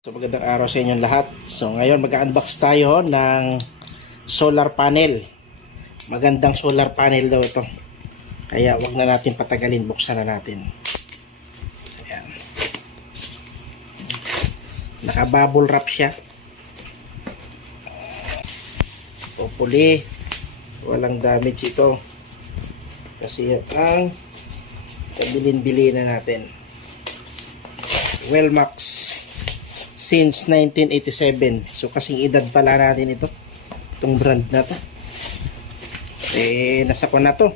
So magandang araw sa inyong lahat. So ngayon mag-unbox tayo ng solar panel. Magandang solar panel daw ito. Kaya wag na natin patagalin, buksan na natin. Ayan. Naka-bubble wrap siya. Hopefully walang damage ito. Kasi ang kabilin-bili na natin. Wellmax since 1987. So kasing edad pala natin ito. Itong brand na to. Nasa ko na to.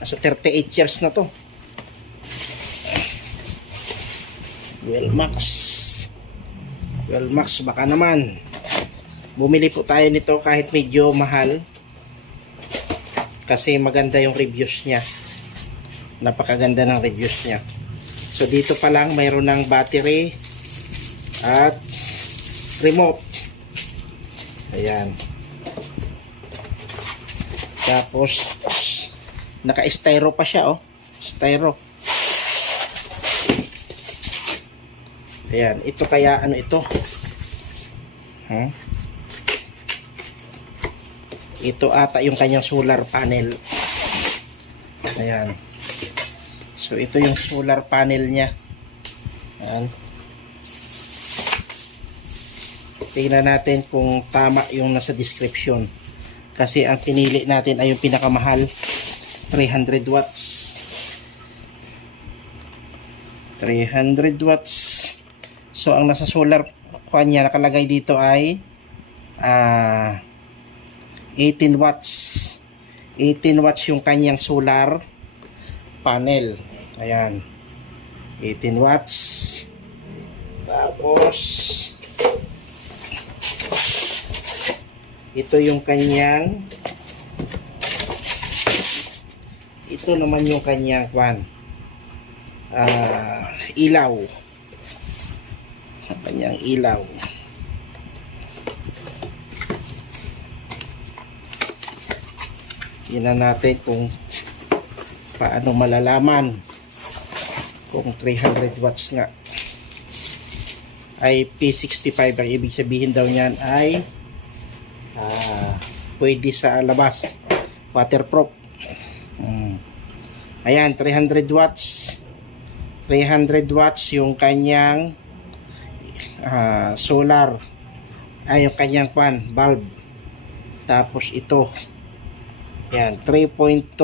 Nasa 38 years na to. Wellmax. Wellmax baka naman. Bumili po tayo nito kahit medyo mahal. Kasi maganda yung reviews niya. Napakaganda ng reviews niya. So dito pa lang mayroon ng battery at remote. Ayan. Tapos naka-styro pa siya, oh. Styro. Ayan, ito kaya ano ito? Ito ata yung kanyang solar panel. Ayan. So ito yung solar panel niya. Ayan. Tingnan natin kung tama yung nasa description. Kasi ang pinili natin ay yung pinakamahal. 300 watts. 300 watts. So ang nasa solar kanya nakalagay dito ay 18 watts. 18 watts yung kanyang solar panel. Ayan. 18 watts. Tapos ito yung kanyang, ito naman yung kanyang ilaw. Ang kanyang ilaw. Tingnan natin kung paano malalaman kung 300 watts nga ay P65. Ang ibig sabihin daw niyan ay pwede sa labas, waterproof. Ayan, 300 watts. 300 watts yung kanyang solar, ay yung kanyang bulb. Tapos ito, ayan, 3.2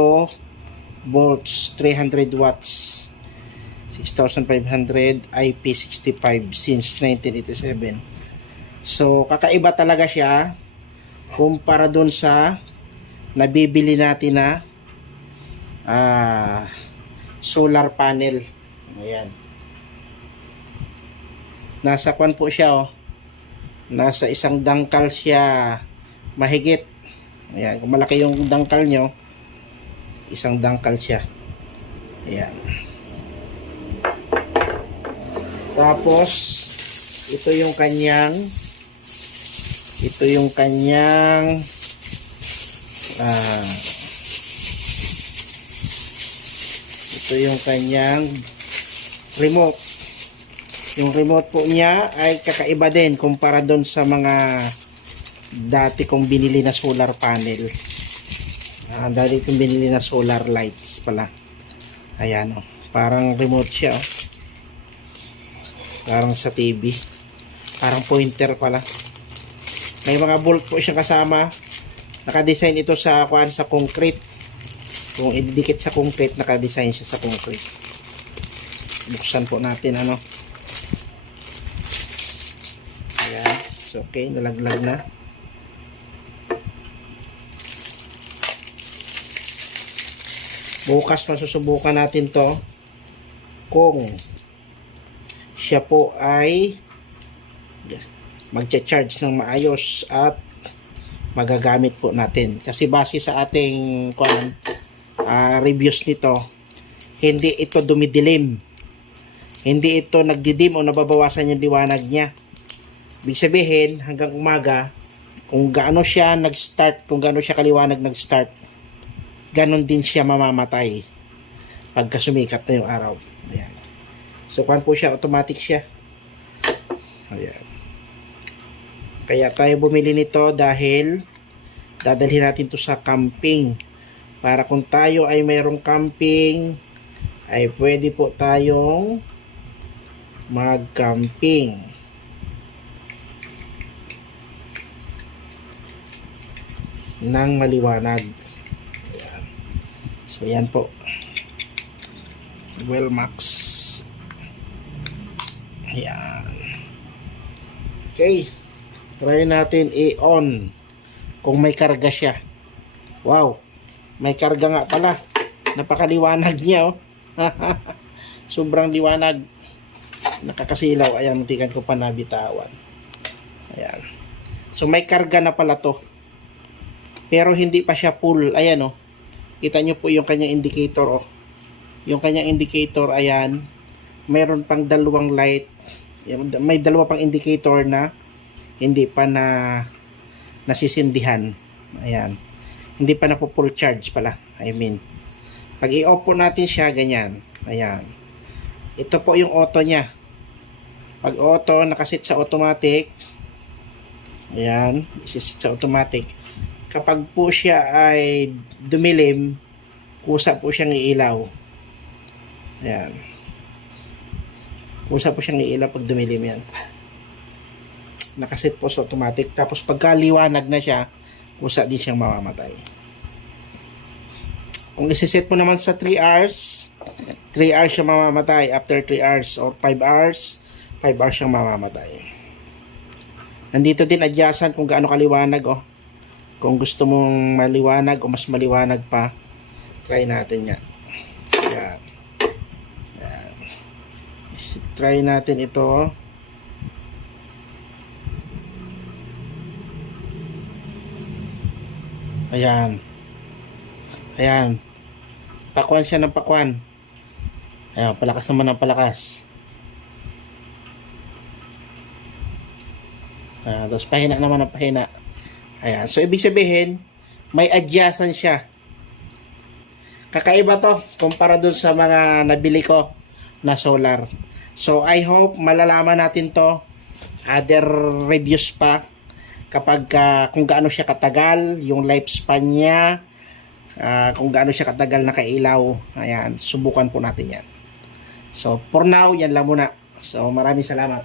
volts, 300 watts, 6,500 IP65 since 1987. So kakaiba talaga siya kumpara doon sa nabibili natin na solar panel. Ayan. Nasa kwan po siya, oh. Nasa isang dangkal siya mahigit. Ayan. Kung malaki yung dangkal nyo, isang dangkal siya. Ayan. Tapos ito yung kanyang ito yung kanyang remote. Yung remote po niya ay kakaiba din kumpara doon sa mga dati kong binili na solar panel. Dati kong binili na solar lights pala. Ayan, oh. Parang remote siya, oh. Parang sa TV. Parang pointer pala. May mga bolt po siya kasama. Naka-design ito sa concrete. Kung ididikit sa concrete, naka-design siya sa concrete. Buksan po natin ano. Ayan. So okay, nalaglag na. Bukas masusubukan natin to kung siya po ay magcha-charge ng maayos at magagamit po natin. Kasi base sa ating reviews nito, hindi ito dumidilim. Hindi ito nagdidim o nababawasan yung liwanag niya. Ibig sabihin, hanggang umaga, kung gaano siya nag-start, kung gaano siya kaliwanag nag-start, ganon din siya mamamatay pagka sumikat na yung araw. Ayan. So, kung po siya, automatic siya. Ayan. Kaya tayo bumili nito dahil dadalhin natin to sa camping. Para kung tayo ay mayroong camping, ay pwede po tayong mag-camping. Nang maliwanag. Ayan. So yan po. Wellmax. Ayan. Okay. Try natin i-on kung may karga siya. Wow. May karga nga pala. Napakaliwanag niya, oh. Sobrang liwanag. Nakakasilaw. Ayan, muntikan ko pa nabitawan. Ayan. So may karga na pala to. Pero hindi pa siya full. Ayan, oh. Kita nyo po yung kanyang indicator, oh. Yung kanyang indicator, ayan. Meron pang dalawang light. May dalawa pang indicator na hindi pa nasisindihan. Ayan. Hindi pa na po full charge pala. I mean, pag i-off po natin siya, ganyan. Ayan. Ito po yung auto niya. Pag auto, nakasit sa automatic. Ayan. Isisit sa automatic. Kapag po siya ay dumilim, kusa po siyang iilaw. Ayan. Kusa po siyang iilaw pag dumilim yan. Nakaset po sa automatic. Tapos pagka liwanag na siya, kusa din siyang mamamatay. Kung isiset mo naman sa 3 hours, 3 hours siya mamamatay. After 3 hours or 5 hours, 5 hours siyang mamamatay. Nandito din adjacent kung gaano kaliwanag, oh. Kung gusto mong maliwanag o mas maliwanag pa, try natin yan. Yan. Yan. Try natin ito. Ayan. Ayan. Pakwan siya ng pakwan. Ayan, palakas naman ng palakas. Ayan, tapos pahina naman ng pahina. Ayan. So, ibig sabihin, may adjacent siya. Kakaiba to, kumpara dun sa mga nabili ko na solar. So, I hope malalaman natin to. Other reviews pa. Kapag kung gaano siya katagal, yung lifespan niya, kung gaano siya katagal nakailaw. Ayan, subukan po natin yan. So, for now, yan lang muna. So, maraming salamat.